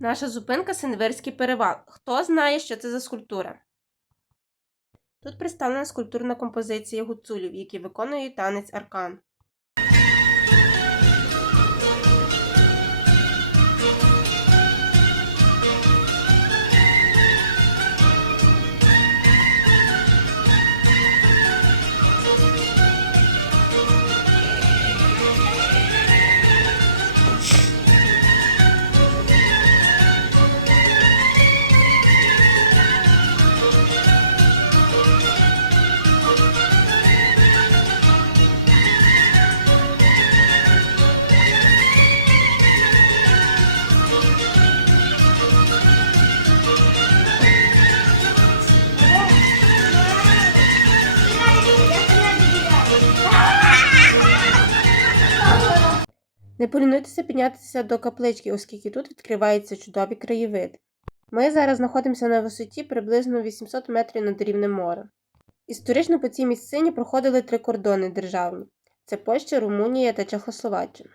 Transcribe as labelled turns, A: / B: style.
A: Наша зупинка Синверський перевал. Хто знає, що це за скульптура? Тут представлена скульптурна композиція гуцулів, які виконують танець аркан. Не полінуйтеся піднятися до каплички, оскільки тут відкриваються чудові краєвиди. Ми зараз знаходимося на висоті приблизно 800 метрів над рівнем моря. Історично по цій місцині проходили три кордони державні: це Польща, Румунія та Чехословаччина.